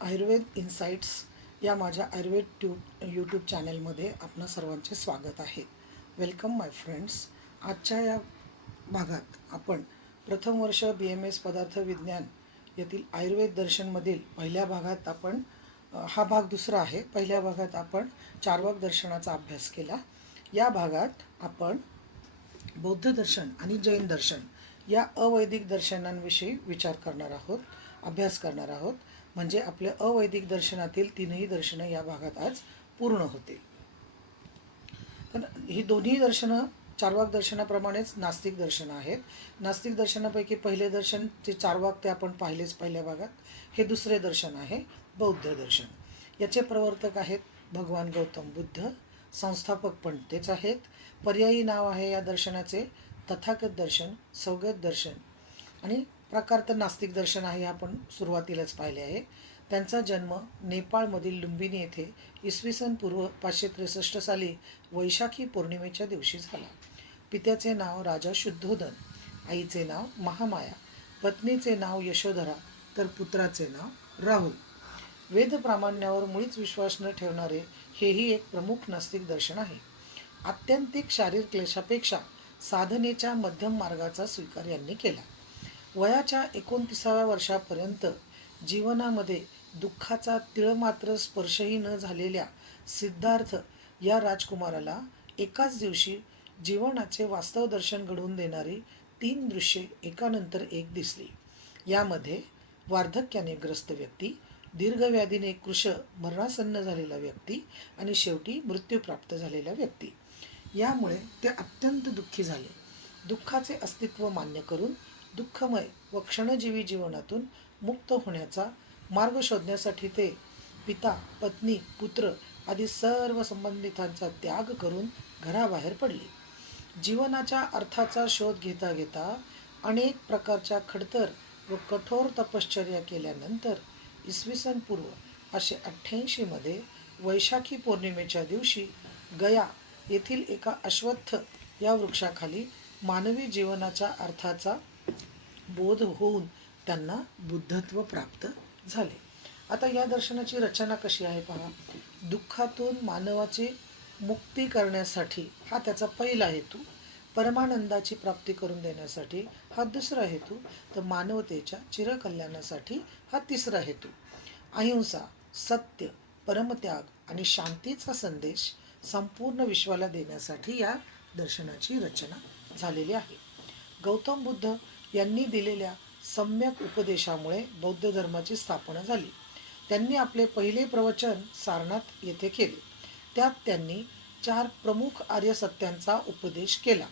Ayurveda insights या माझ्या Ayurveda YouTube चॅनलमध्ये आपणा सर्वांचे स्वागत आहे. वेलकम माय फ्रेंड्स. आजच्या या भागात आपण प्रथम वर्ष BMS पदार्थ विज्ञान येथील आयुर्वेद दर्शनमधील पहिल्या भागात आपण हा भाग दुसरा आहे. पहिल्या भागात आपण चार्वाक दर्शनाचा अभ्यास केला. या भागात आपण बौद्ध दर्शन आणि जैन दर्शन या अवैदिक दर्शनांविषयी विचार करणार आहोत, अभ्यास करणार आहोत. म्हणजे आपल्या अवैदिक दर्शनातील तीनही दर्शनं या भागात आज पूर्ण होतील. तर ही दोन्ही दर्शनं चार्वाक दर्शनाप्रमाणेच नास्तिक दर्शनं आहेत. नास्तिक दर्शनापैकी पहिले दर्शन जे चार्वाक ते आपण पाहिलेच पहिल्या भागात. हे दुसरे दर्शन आहे बौद्ध दर्शन. याचे प्रवर्तक आहेत भगवान गौतम बुद्ध. संस्थापक पण तेच आहेत. पर्यायी नाव आहे या दर्शनाचे तथागत दर्शन, सौगत दर्शन आणि प्रकार तर नास्तिक दर्शन आहे, आपण सुरुवातीलाच पाहिले आहे. त्यांचा जन्म नेपाळमधील लुंबिनी येथे इसवी सन पूर्व 563 साली वैशाखी पौर्णिमेच्या दिवशी झाला. पित्याचे नाव राजा शुद्धोदन, आईचे नाव महामाया, पत्नीचे नाव यशोधरा, तर पुत्राचे नाव राहुल. वेद प्रामाण्यावर मुळीच विश्वास न ठेवणारे हेही एक प्रमुख नास्तिक दर्शन आहे. आत्यंतिक शारीरिक क्लेशापेक्षा साधनेच्या मध्यम मार्गाचा स्वीकार यांनी केला. वयाच्या 29व्या वर्षापर्यंत जीवनामध्ये दुःखाचा तिळमात्र स्पर्शही न झालेल्या सिद्धार्थ या राजकुमाराला एकाच दिवशी जीवनाचे वास्तव दर्शन घडवून देणारी 3 दृश्ये एकानंतर एक दिसली. यामध्ये वार्धक्याने ग्रस्त व्यक्ती, दीर्घव्याधीने कृश मरणासन्न झालेला व्यक्ती आणि शेवटी मृत्यू प्राप्त झालेला व्यक्ती. यामुळे ते अत्यंत दुःखी झाले. दुःखाचे अस्तित्व मान्य करून दुःखमय व क्षणजीवी जीवनातून मुक्त होण्याचा मार्ग शोधण्यासाठी ते पिता, पत्नी, पुत्र आदी सर्व संबंधितांचा त्याग करून घराबाहेर पडले. जीवनाच्या अर्थाचा शोध घेता घेता अनेक प्रकारच्या खडतर व कठोर तपश्चर्या केल्यानंतर इसवी पूर्व 588 वैशाखी पौर्णिमेच्या दिवशी गया येथील एका अश्वत्थ या वृक्षाखाली मानवी जीवनाच्या अर्थाचा बोध होऊन त्यांना बुद्धत्व प्राप्त झाले. आता या दर्शनाची रचना कशी आहे पहा. दुःखातून मानवाची मुक्ती करण्यासाठी हा त्याचा पहिला हेतू, परमानंदाची प्राप्ती करून देण्यासाठी हा दुसरा हेतू, तर मानवतेच्या चिरकल्याणासाठी हा तिसरा हेतू. अहिंसा, सत्य, परमत्याग आणि शांतीचा संदेश संपूर्ण विश्वाला देण्यासाठी या दर्शनाची रचना झालेली आहे. गौतम बुद्ध यांनी दिलेल्या सम्यक उपदेशामुळे बौद्ध धर्माची स्थापना झाली. त्यांनी आपले पहिले प्रवचन सारनाथ येथे केले. त्यात त्यांनी 4 प्रमुख आर्य सत्यांचा उपदेश केला.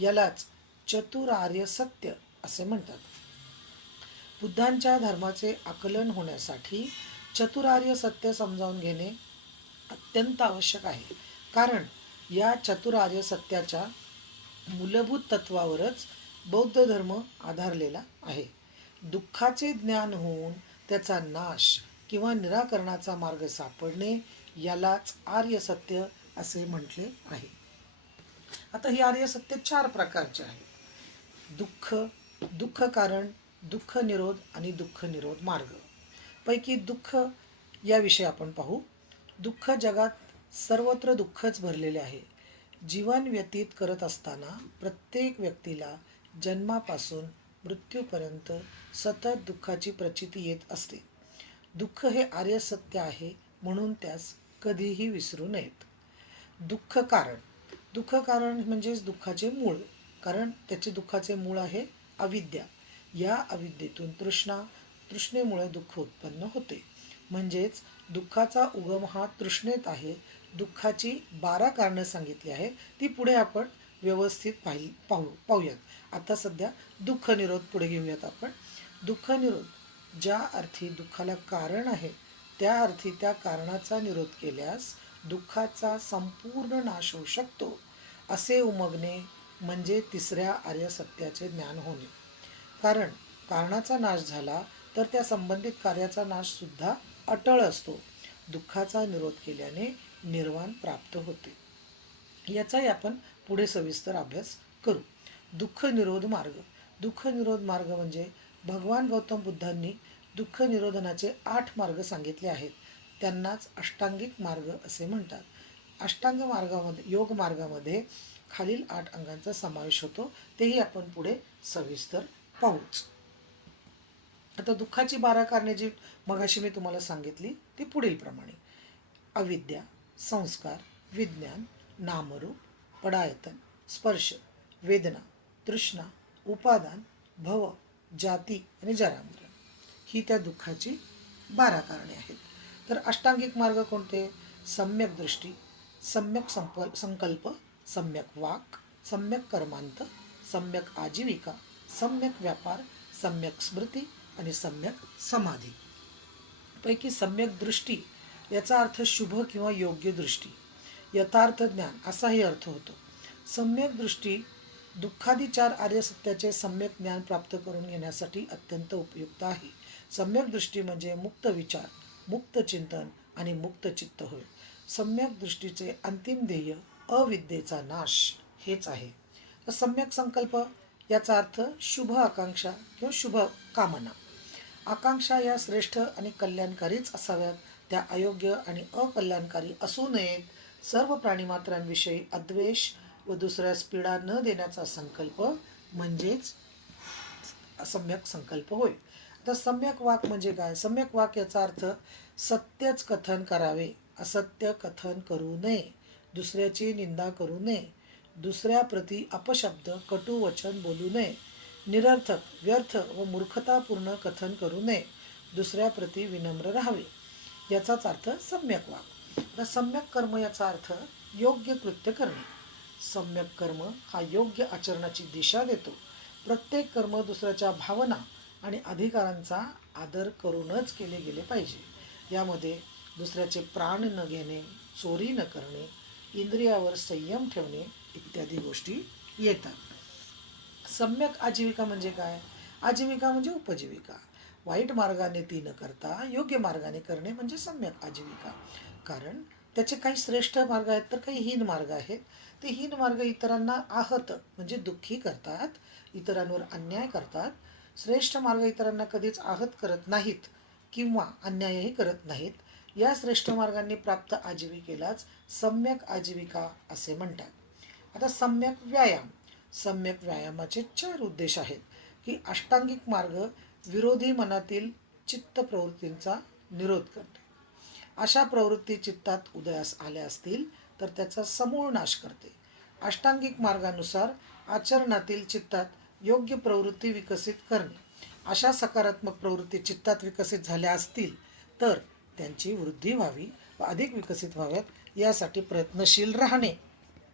यालाच चतुरार्य सत्य असे म्हणतात. बुद्धांच्या धर्माचे आकलन होण्यासाठी चतुरार्य सत्य समजावून घेणे अत्यंत आवश्यक आहे. कारण या चतुरार्य सत्याच्या मूलभूत तत्वावरच बौद्ध धर्म आधारलेला आहे. दुःखाचे ज्ञान होऊन त्याचा नाश किंवा निराकरणाचा मार्ग सापडणे यालाच आर्य सत्य असे म्हटले आहे. आता ही आर्य सत्य 4 प्रकारचे आहे. दुःख, दुःख कारण, दुःख निरोध आणि दुःख निरोध मार्ग. पैकी दुःख याविषयी आपण पाहू. दुःख जगात सर्वत्र दुःखच भरलेले आहे. जीवन व्यतीत करत असताना प्रत्येक व्यक्तीला जन्मापासून मृत्यूपर्यंत सतत दुःखाची प्रचिती येत असते. दुःख हे आर्य सत्य आहे, म्हणून त्यास कधीही विसरू नयेत. दुःख कारण, दुःख कारण म्हणजेच दुःखाचे मूळ. कारण त्याचे दुःखाचे मूळ आहे अविद्या. या अविद्येतून तृष्णा, तृष्णेमुळे दुःख उत्पन्न होते. म्हणजेच दुःखाचा उगम हा तृष्णेत आहे. दुःखाची 12 कारणं सांगितली आहेत, ती पुढे आपण व्यवस्थित पाहूयात. आता सध्या दुःख निरोध पुढे घेऊयात आपण. दुःख निरोध, ज्या अर्थी दुःखाला कारण आहे त्या अर्थी त्या कारणाचा निरोध केल्यास दुःखाचा संपूर्ण नाश होऊ शकतो, असे उमगणे म्हणजे तिसऱ्या आर्य सत्याचे ज्ञान होणे. कारण कारणाचा नाश झाला तर त्या संबंधित कार्याचा नाश सुद्धा अटळ असतो. दुःखाचा निरोध केल्याने निर्वाण प्राप्त होते. याचाही आपण पुढे सविस्तर अभ्यास करू. दुःख निरोध मार्ग. दुःख निरोध मार्ग म्हणजे भगवान गौतम बुद्धांनी दुःख निरोधनाचे 8 मार्ग सांगितले आहेत. त्यांनाच अष्टांगिक मार्ग असे म्हणतात. अष्टांग मार्गामध्ये, योग मार्गामध्ये खालील 8 अंगांचा समावेश होतो. तेही आपण पुढे सविस्तर पाहूच. आता दुःखाची 12 कारणे जी मगाशी मी तुम्हाला सांगितली ती पुढील प्रमाणे: अविद्या, संस्कार, विज्ञान, नामरूप, पडायतन, स्पर्श, वेदना, तृष्णा, उपादान, भव, जाती आणि जरामरण. ही त्या दुःखाची 12 कारणे आहेत. तर अष्टांगिक मार्ग कोणते? सम्यक दृष्टी, सम्यक संकल्प, सम्यक वाक, सम्यक कर्मांत, सम्यक आजीविका, सम्यक व्यापार, सम्यक स्मृती आणि सम्यक समाधी. पैकी सम्यक दृष्टी याचा अर्थ शुभ किंवा योग्य दृष्टी, यथार्थ ज्ञान असाही अर्थ होतो. सम्यक दृष्टी दुःखादी 4 आर्य सत्याचे सम्यक ज्ञान प्राप्त करून घेण्यासाठी अत्यंत उपयुक्त आहे. सम्यक दृष्टी म्हणजे मुक्त विचार, मुक्त चिंतन आणि मुक्त चित्त होय. सम्यक दृष्टीचे अंतिम ध्येय अविद्येचा नाश हेच आहे. सम्यक संकल्प याचा अर्थ शुभ आकांक्षा किंवा शुभ कामना. आकांक्षा या श्रेष्ठ आणि कल्याणकारीच असाव्यात, त्या अयोग्य आणि अकल्याणकारी असू नयेत. सर्व प्राणीमात्रांविषयी अद्वेष व दुसऱ्यास पीडा न देण्याचा संकल्प म्हणजेच सम्यक संकल्प होय. आता सम्यक वाक म्हणजे काय? सम्यक वाक याचा अर्थ सत्यच कथन करावे, असत्य कथन करू नये, दुसऱ्याची निंदा करू नये, दुसऱ्याप्रती अपशब्द कटू वचन बोलू नये, निरर्थक, व्यर्थ व मूर्खतापूर्ण कथन करू नये, दुसऱ्याप्रती विनम्र राहावे, याचाच अर्थ सम्यक वाक. तर सम्यक कर्म याचा अर्थ योग्य कृत्य करणे. सम्यक कर्म हा योग्य आचरणाची दिशा देतो. प्रत्येक कर्म दुसऱ्याच्या भावना आणि अधिकारांचा आदर करूनच केले गेले पाहिजे. यामध्ये दुसऱ्याचे प्राण न घेणे, चोरी न करणे, इंद्रियावर संयम ठेवणे इत्यादी गोष्टी येतात. सम्यक आजीविका म्हणजे काय? आजीविका म्हणजे उपजीविका. वाईट मार्गाने ती न करता योग्य मार्गाने करणे म्हणजे सम्यक आजीविका. कारण त्याचे काही श्रेष्ठ मार्ग आहेत तर काही हीन मार्ग आहेत. ते हीन मार्ग इतरांना आहत म्हणजे दुःखी करतात, इतरांवर अन्याय करतात. श्रेष्ठ मार्ग इतरांना कधीच आहत करत नाहीत किंवा अन्यायही करत नाहीत. या श्रेष्ठ मार्गांनी प्राप्त आजीविकेलाच सम्यक आजीविका असे म्हणतात. आता सम्यक व्यायाम. सम्यक व्यायामाचे 4 उद्देश आहेत की अष्टांगिक मार्ग विरोधी मनातील चित्त प्रवृत्तींचा निरोध करते. अशा प्रवृत्ती चित्तात उदयास आल्या असतील तर त्याचा समूळ नाश करते. अष्टांगिक मार्गानुसार आचरणातील चित्तात योग्य प्रवृत्ती विकसित करणे. अशा सकारात्मक प्रवृत्ती चित्तात विकसित झाल्या असतील तर त्यांची वृद्धी व्हावी व अधिक विकसित व्हाव्यात यासाठी प्रयत्नशील राहणे.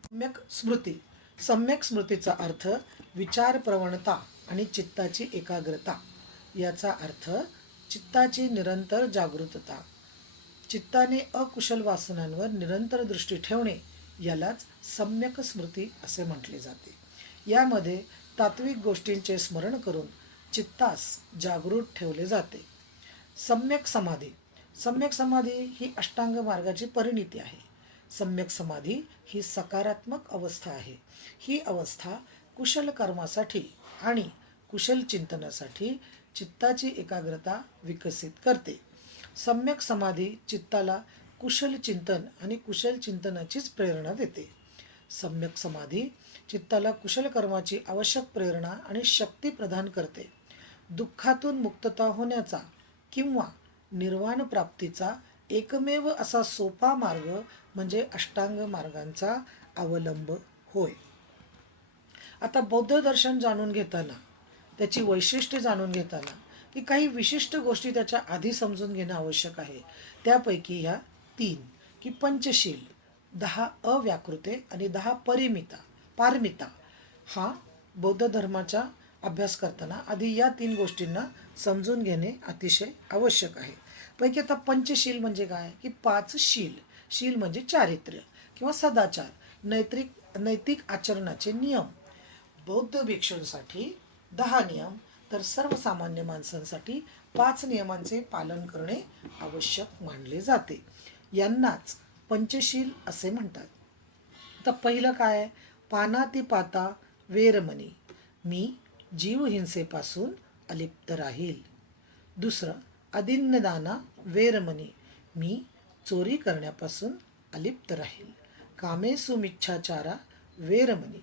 सम्यक स्मृती. सम्यक स्मृतीचा अर्थ विचार प्रवणता आणि चित्ताची एकाग्रता. याचा अर्थ चित्ताची निरंतर जागृतता. चित्ताने अकुशल वासनांवर निरंतर दृष्टी ठेवणे यालाच सम्यक स्मृती असे म्हटले जाते. यामध्ये तात्विक गोष्टींचे स्मरण करून चित्तास जागृत ठेवले जाते. सम्यक समाधी. सम्यक समाधी ही अष्टांग मार्गाची परिणिती आहे. सम्यक समाधी ही सकारात्मक अवस्था आहे. ही अवस्था कुशल कर्मासाठी आणि कुशल चिंतनासाठी चित्ताची एकाग्रता विकसित करते. सम्यक समाधी चित्ताला कुशल चिंतन आणि कुशल चिंतनाचीच प्रेरणा देते. सम्यक समाधी चित्ताला कुशल कर्माची आवश्यक प्रेरणा आणि शक्ती प्रदान करते. दुःखातून मुक्तता होण्याचा किंवा निर्वाण प्राप्तीचा एकमेव असा सोपा मार्ग म्हणजे अष्टांग मार्गांचा अवलंब होय. आता बौद्ध दर्शन जाणून घेताना, त्याची वैशिष्ट्ये जाणून घेताना की काही विशिष्ट गोष्टी त्याच्या आधी समजून घेणं आवश्यक आहे. त्यापैकी ह्या 3 की पंचशील, 10 अव्याकृते आणि 10 पारमिता हा बौद्ध धर्माचा अभ्यास करताना आधी या 3 गोष्टींना समजून घेणे अतिशय आवश्यक आहे. पैकी आता पंचशील म्हणजे काय की 5 शील. शील म्हणजे चारित्र्य किंवा सदाचार, नैतिक आचरणाचे नियम. बौद्ध भिक्षूंसाठी 10 नियम तर सर्वसामान्य माणसांसाठी 5 नियमांचे पालन करणे आवश्यक मानले जाते. यांनाच पंचशील असे म्हणतात. तर पहिलं काय? पानातिपाता वेरमणी, मी जीवहिंसेपासून अलिप्त राहील. दुसरं अदिन्नदाना वेरमणी, मी चोरी करण्यापासून अलिप्त राहील. कामेसु मिच्छाचारा वेरमणी,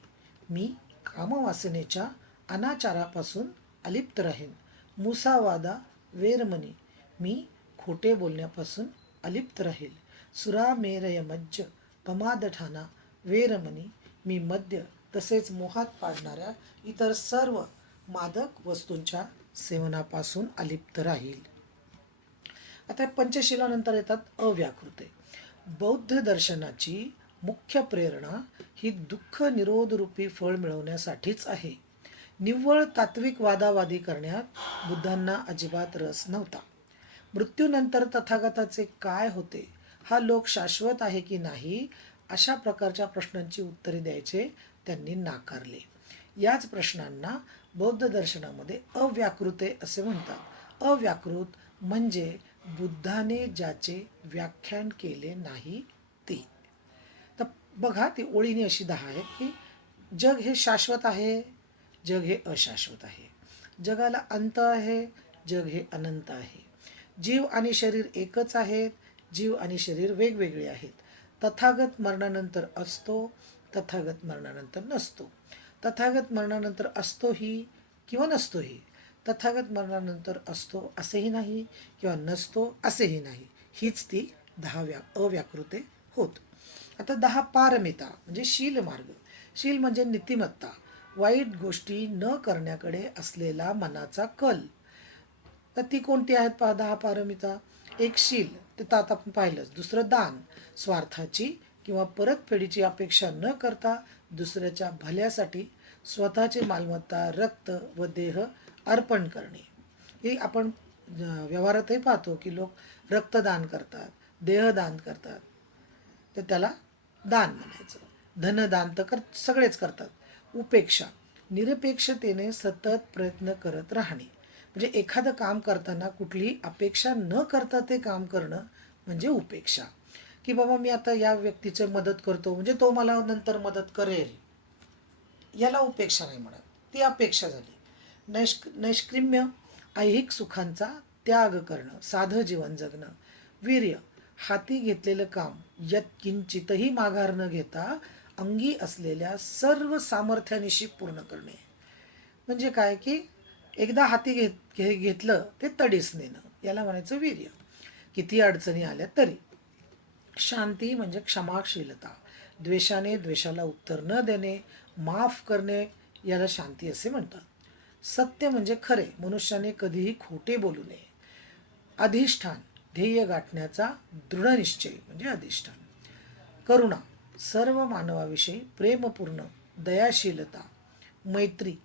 मी कामवासनेच्या अनाचारापासून अलिप्त राहीन. मुसावादा वेरमणी, मी खोटे बोलण्यापासून अलिप्त राहील. सुरामेरय मज्ज पमादठाना वेरमणी, मी मद्य तसेच मोहात पाडणाऱ्या इतर सर्व मादक वस्तूंच्या सेवनापासून अलिप्त राहील. आता पंचशिलानंतर येतात अव्याकृते. बौद्ध दर्शनाची मुख्य प्रेरणा ही दुःख निरोध रूपी फळ मिळवण्यासाठीच आहे. निव्वळ तात्विक वादावादी करण्यात बुद्धांना अजिबात रस नव्हता. मृत्यूनंतर तथागताचे काय होते, हा लोक शाश्वत आहे की नाही, अशा प्रकारच्या प्रश्नांची उत्तरे द्यायचे त्यांनी नाकारले. याच प्रश्नांना बौद्ध दर्शनामध्ये अव्याकृते असे म्हणतात. अव्याकृत म्हणजे बुद्धाने ज्याचे व्याख्यान केले नाही ते. तर बघा, ती ओळीने अशी 10 आहे की जग हे शाश्वत आहे, जग हे अशाश्वत आहे, जगाला अंत आहे, जग हे अनंत आहे, जीव आणि शरीर एकच आहेत, जीव आणि शरीर वेगवेगळे आहेत. तथागत मरणानंतर असतो, तथागत मरणानंतर नसतो, तथागत मरणानंतर असतोही किंवा नसतोही, तथागत मरणानंतर असतो असेही नाही किंवा नसतो असेही नाही. हीच ती 10 अव्याकृते होत. आता 10 पारमिता म्हणजे शील मार्ग. शील म्हणजे नीतिमत्ता, वाईट गोष्टी न करण्याकडे असलेला मनाचा कल. तर ती कोणती आहेत 10 पारमिता? एक शील, ते तर आता आपण पाहिलंच. दुसरं दान, स्वार्थाची किंवा परतफेडीची अपेक्षा न करता दुसऱ्याच्या भल्यासाठी स्वतःची मालमत्ता, रक्त व देह अर्पण करणे. हे आपण व्यवहारातही पाहतो की लोक रक्तदान करतात, देहदान करतात, तर त्याला दान म्हणायचं. धनदान तर सगळेच करतात. उपेक्षा, निरपेक्षतेने सतत प्रयत्न करत राहणे. म्हणजे एखादं काम करताना कुठलीही अपेक्षा न करता ते काम करणं म्हणजे उपेक्षा. की बाबा मी आता या व्यक्तीची मदत करतो म्हणजे तो मला नंतर मदत करेल, याला उपेक्षा नाही म्हणत, ती अपेक्षा झाली. नैष्क्रिम्य, ऐहिक सुखांचा त्याग करणं, साधं जीवन जगणं. वीर्य, हाती घेतलेलं काम यत्किंचितही माघार न घेता अंगी असलेल्या सर्व सामर्थ्यानिशी पूर्ण करणे. म्हणजे काय की एकदा हाती घेतलं ते तडीस नेणं, याला म्हणायचं वीर्य, किती अडचणी आल्या तरी. शांती म्हणजे क्षमाशीलता, द्वेषाने द्वेषाला उत्तर न देणे, माफ करणे, याला शांती असे म्हणतात. सत्य म्हणजे खरे, मनुष्याने कधीही खोटे बोलू नये. अधिष्ठान, ध्येय गाठण्याचा दृढ निश्चय म्हणजे अधिष्ठान. करुणा, सर्व मानवाविषयी प्रेमपूर्ण दयाशीलता. मैत्री,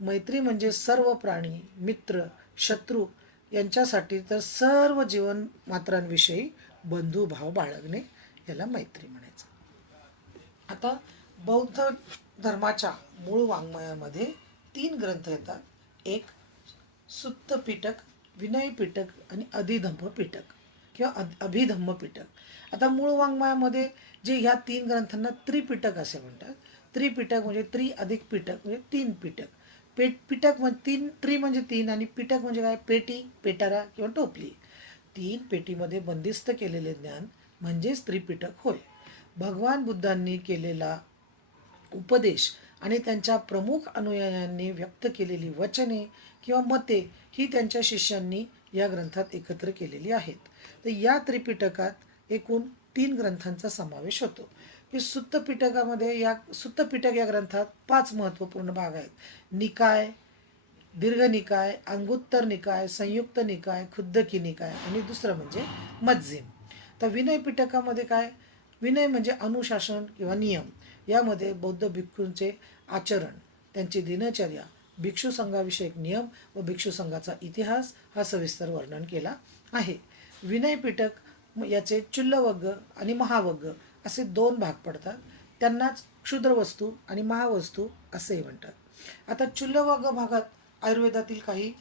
मैत्री म्हणजे सर्व प्राणी, मित्र, शत्रू यांच्यासाठी तर सर्व जीवनमात्रांविषयी बंधुभाव बाळगणे, याला मैत्री म्हणायचं. आता बौद्ध धर्माच्या मूळ वाङ्मयामध्ये 3 ग्रंथ येतात. एक सुत्त पिटक, विनय पिटक आणि अधिधम्म पिटक किंवा अभिधम्म पिटक. आता मूळ वाङ्मयामध्ये जे ह्या 3 ग्रंथांना त्रिपिटक असे म्हणतात. त्रिपिटक म्हणजे त्रि अधिक पिटक म्हणजे 3 पिटक. पिटक म्हणजे 3, त्रि म्हणजे 3 आणि पिटक म्हणजे काय, पेटी, पेटारा किंवा टोपली. 3 पेटीमध्ये बंदिस्त केलेले ज्ञान म्हणजेच त्रिपिटक होय. भगवान बुद्धांनी केलेला उपदेश आणि त्यांच्या प्रमुख अनुयायांनी व्यक्त केलेली वचने किंवा मते ही त्यांच्या शिष्यांनी या ग्रंथात एकत्र केलेली आहेत. तर या त्रिपिटकात एकूण 3 ग्रंथांचा समावेश होतो. की सुत्त पिटक या ग्रंथात 5 महत्त्वपूर्ण भाग आहेत. निकाय, दीर्घ निकाय, अंगुत्तर निकाय, संयुक्त निकाय, खुद्दकी निकाय आणि दुसरं म्हणजे मज्जिम. तर विनय पिटकामध्ये काय, विनय म्हणजे अनुशासन किंवा नियम. यामध्ये बौद्ध भिक्खूंचे आचरण, त्यांची दिनचर्या, भिक्षू संघाविषयक नियम व भिक्षू संघाचा इतिहास हा सविस्तर वर्णन केला आहे. विनय पिटक याचे चुल्लवग्ग आणि महावग्ग असे 2 भाग पडतात. त्यांनाच क्षुद्रवस्तू आणि महावस्तू असेही म्हणतात. आता चुल्लवग्ग भागात आयुर्वेदातील काही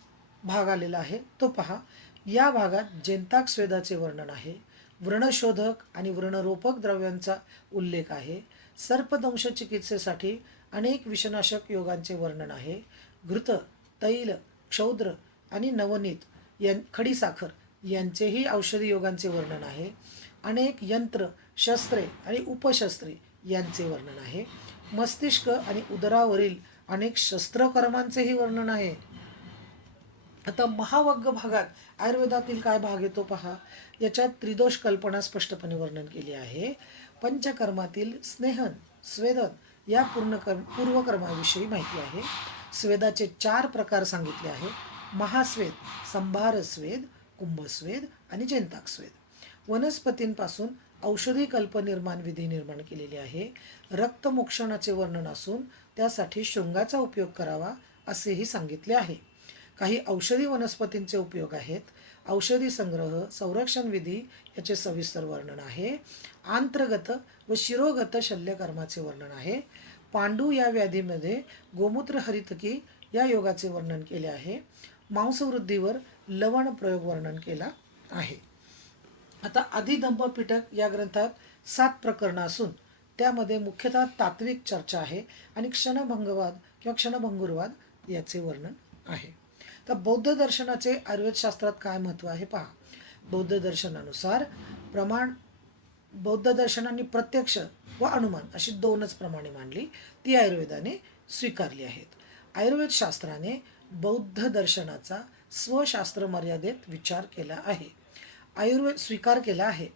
भाग आलेला आहे, तो पहा. या भागात जेंताक्स्वेदाचे वर्णन आहे, व्रणशोधक आणि व्रणरोपक द्रव्यांचा उल्लेख आहे, सर्पदंश चिकित्सेसाठी अनेक विषनाशक योगांचे वर्णन आहे, घृत, तैल, क्षौद्र आणि नवनीत खडीसाखर यांचेही औषधी योगांचे वर्णन आहे. अनेक यंत्र, शस्त्रे आणि उपशस्त्रे यांचे वर्णन आहे. मस्तिष्क आणि उदरावरील अनेक शस्त्रकर्मांचेही वर्णन आहे. आता महावग्ग भागात आयुर्वेदातील काय भाग येतो पहा. याच्यात त्रिदोष कल्पना स्पष्टपणे वर्णन केली आहे. पंचकर्मातील स्नेहन, स्वेदन या पूर्वकर्माविषयी माहिती आहे. स्वेदाचे 4 प्रकार सांगितले आहेत. महास्वेद, संभार स्वेद, कुंभस्वेद आणि जेंताक स्वेद. वनस्पतींपासून औषधी कल्पनिर्माण विधी निर्माण केलेली आहे. रक्तमोक्षणाचे वर्णन असून त्यासाठी शृंगाचा उपयोग करावा असेही सांगितले आहे. काही औषधी वनस्पतींचे उपयोग आहेत. औषधी संग्रह, संरक्षण विधी याचे सविस्तर वर्णन आहे. आंत्रगत व शिरोगत शल्यकर्माचे वर्णन आहे. पांडू या व्याधीमध्ये गोमूत्र हरितकी या योगाचे वर्णन केले आहे. मांसवृद्धीवर लवण प्रयोग वर्णन केला आहे. आता आदिधम्म पिटक या ग्रंथात 7 प्रकरणं असून त्यामध्ये मुख्यतः तात्विक चर्चा आहे आणि क्षणभंगवाद किंवा क्षणभंगुरवाद याचे वर्णन आहे. तर बौद्ध दर्शनाचे आयुर्वेदशास्त्रात काय महत्त्व आहे पहा. बौद्ध दर्शनानुसार बौद्ध दर्शनाने प्रत्यक्ष व अनुमान अशी 2च प्रमाणे मांडली. ती आयुर्वेदाने स्वीकारली आहेत. आयुर्वेद शास्त्राने बौद्ध दर्शनाचा स्वशास्त्र मर्यादेत विचार केला आहे. स्वीकार केला आहे.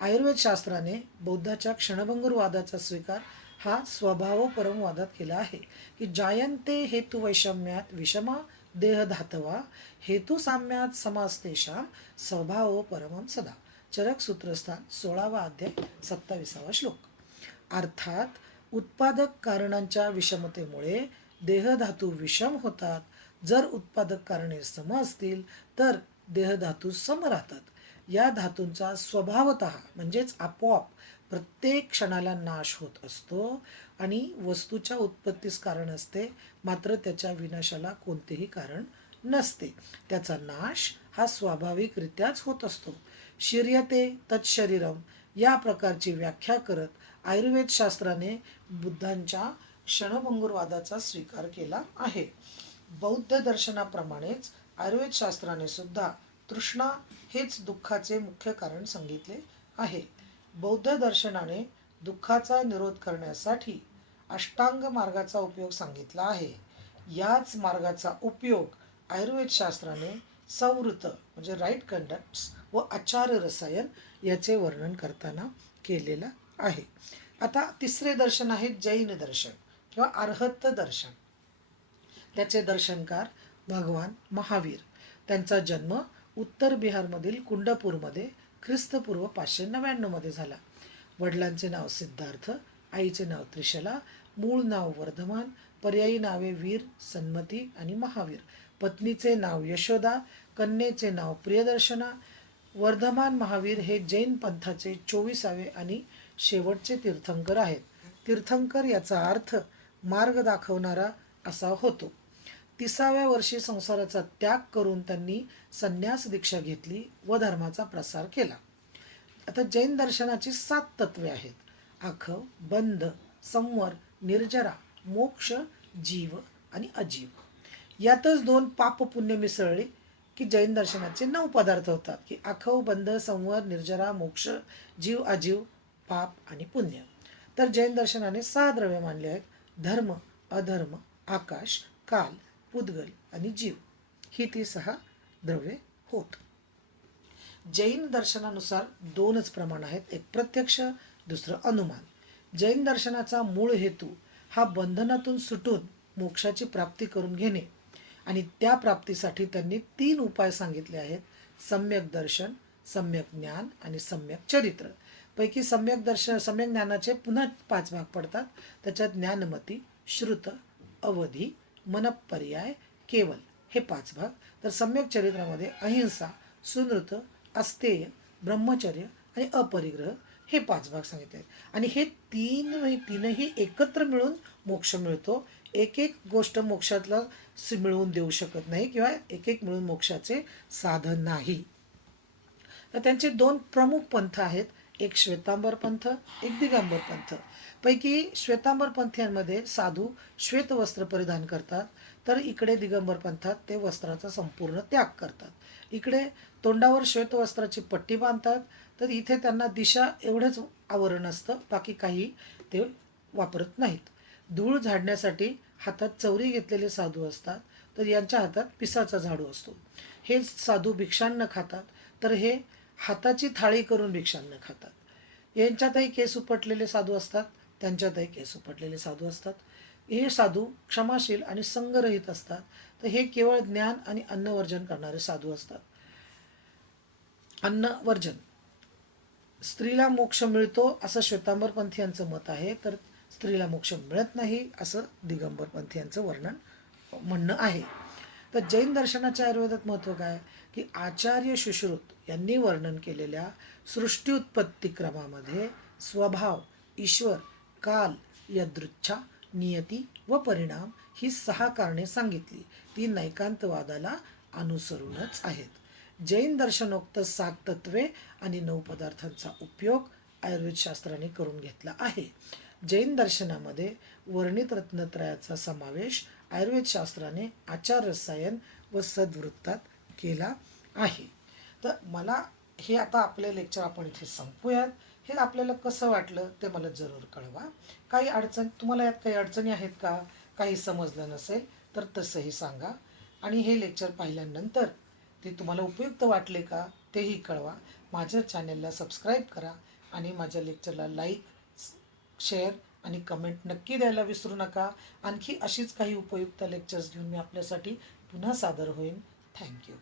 आयुर्वेद शास्त्राने बौद्धाच्या क्षणभंगुरवादाचा स्वीकार हा स्वभावपरमवादात केला आहे की जायन्ते हेतु वैषम्यात विषमा देह धातवा हेतु साम्यात समास्तेषां स्वभाव परमं सदा. चरक सूत्रस्थान 16वा अध्याय 27वा श्लोक. अर्थात उत्पादक कारणांच्या विषमतेमुळे देहधातू विषम होतात. जर उत्पादक कारणे सम असतील तर देहधातू सम राहतात. या धातूंचा स्वभावतः म्हणजेच आपोआप प्रत्येक क्षणाला नाश होत असतो आणि वस्तूच्या उत्पत्तीस कारण असते, मात्र त्याच्या विनाशाला कोणतेही कारण नसते. त्याचा नाश हा स्वाभाविकरित्याच होत असतो. शिर्यते तत्शरीरम या प्रकारची व्याख्या करत आयुर्वेद शास्त्राने बुद्धांच्या क्षणभंगुरवादाचा स्वीकार केला आहे. बौद्ध दर्शनाप्रमाणेच आयुर्वेद शास्त्राने सुद्धा तृष्णा हेच दुःखाचे मुख्य कारण सांगितले आहे. बौद्ध दर्शनाने दुःखाचा निरोध करण्यासाठी अष्टांग मार्गाचा उपयोग सांगितला आहे. याच मार्गाचा उपयोग आयुर्वेद शास्त्राने संवृत्त म्हणजे राईट कंडक्ट्स व आचार रसायन याचे वर्णन करताना केलेलं आहे. आता तिसरे दर्शन आहे जैन दर्शन किंवा अर्हत दर्शन. त्याचे दर्शनकार भगवान महावीर. त्यांचा जन्म उत्तर बिहारमधील कुंडपूरमध्ये ख्रिस्तपूर्व 599 झाला. वडिलांचे नाव सिद्धार्थ, आईचे नाव त्रिशला, मूळ नाव वर्धमान, पर्यायी नावे वीर, सन्मती आणि महावीर. पत्नीचे नाव यशोदा, कन्येचे नाव प्रियदर्शना. वर्धमान महावीर हे जैन पंथाचे 24वे आणि शेवटचे तीर्थंकर आहेत. तीर्थंकर याचा अर्थ मार्ग दाखवणारा असा होतो. 30व्या वर्षी संसाराचा त्याग करून त्यांनी संन्यास दीक्षा घेतली व धर्माचा प्रसार केला. आता जैन दर्शनाची 7 तत्वे आहेत. आखव, बंध, संवर, निर्जरा, मोक्ष, जीव आणि अजीव. यातच 2 पाप पुण्य मिसळले की जैन दर्शनाचे 9 पदार्थ होतात की आखव, बंध, संवर, निर्जरा, मोक्ष, जीव, अजीव, पाप आणि पुण्य. तर जैन दर्शनाने 6 द्रव्य मानले आहेत. धर्म, अधर्म, आकाश, काल, पुद्गल आणि जीव ही ती 6 द्रव्ये होत. जैन दर्शनानुसार 2च प्रमाण आहेत. एक प्रत्यक्ष, दुसरं अनुमान. जैन दर्शनाचा मूळ हेतू हा बंधनातून सुटून मोक्षाची प्राप्ती करून घेणे आणि त्या प्राप्तीसाठी त्यांनी 3 उपाय सांगितले आहेत. सम्यक दर्शन, सम्यक ज्ञान आणि सम्यक चरित्र. पैकी सम्यक ज्ञानाचे पुन्हा 5 भाग पडतात. त्याच्यात ज्ञानमती, श्रुत, अवधी, मनपर्याय, केवल हे 5 भाग. तर सम्यक चरित्रामध्ये अहिंसा, सुनृत, अस्तेय, ब्रह्मचर्य आणि अपरिग्रह हे 5 भाग सांगितले आहेत. आणि हे तीनही एकत्र मिळून मोक्ष मिळतो. एक गोष्ट मोक्षातला मिळवून देऊ शकत नाही किंवा एक मिळून मोक्षाचे साधन नाही. तर त्यांचे 2 प्रमुख पंथ आहेत. एक श्वेतांबर पंथ, एक दिगंबर पंथ. पैकी श्वेतांबर पंथीयांमध्ये साधू श्वेत वस्त्र परिधान करतात, तर इकडे दिगंबर पंथात ते वस्त्राचा संपूर्ण त्याग करतात. इकडे तोंडावर श्वेतवस्त्राची पट्टी बांधतात, तर इथे त्यांना दिशा एवढंच आवरण असतं, बाकी काही ते वापरत नाहीत. धूळ झाडण्यासाठी हातात चवरी घेतलेले साधू असतात, तर यांच्या हातात पिसाचा झाडू असतो. हे साधू भिक्षान्न खातात, तर हे हाताची थाळी करून भिक्षान्न खातात. यांच्यातही केस उपटलेले साधू असतात, त्यांच्यातही केस उपटलेले साधू असतात. हे साधू क्षमाशील आणि संगरहित असतात, तर हे केवळ ज्ञान आणि अन्नवर्जन करणारे साधू असतात. अन्नवर्जन, स्त्रीला मोक्ष मिळतो असं श्वेतांबरपंथीयांचं मत आहे, तर स्त्रीला मोक्ष मिळत नाही असं दिगंबरपंथीयांचं म्हणणं आहे. तर जैन दर्शनाच्या आयुर्वेदात महत्त्व काय, की आचार्य सुश्रुत यांनी वर्णन केलेल्या सृष्टी उत्पत्ती क्रमामध्ये स्वभाव, ईश्वर, काल, यदृच्छा, नियती व परिणाम ही 6 कारणे सांगितली. ती नैकांतवादाला अनुसरूनच आहेत. जैन दर्शनोक्त 7 तत्वे आणि 9 पदार्थांचा उपयोग आयुर्वेदशास्त्राने करून घेतला आहे. जैन दर्शनामध्ये वर्णित रत्नत्रयाचा समावेश आयुर्वेदशास्त्राने आचार रसायन व सद्वृत्तात केला आहे. तर मला हे आता आपले लेक्चर आपण इथे संपूयात. हे आपल्याला कसं वाटलं ते मला जरूर कळवा. काही तुम्हाला यात काही अडचणी आहेत का, काही समजलं नसेल तर तसंही सांगा. आणि हे लेक्चर पाहिल्यानंतर ते तुम्हाला उपयुक्त वाटले का तेही कळवा. माझ्या चॅनलला सबस्क्राईब करा आणि माझ्या लेक्चरला लाईक, शेअर आणि कमेंट नक्की द्यायला विसरू नका. आणखी अशीच काही उपयुक्त लेक्चर्स घेऊन मी आपल्यासाठी पुन्हा सादर होईन. थँक्यू.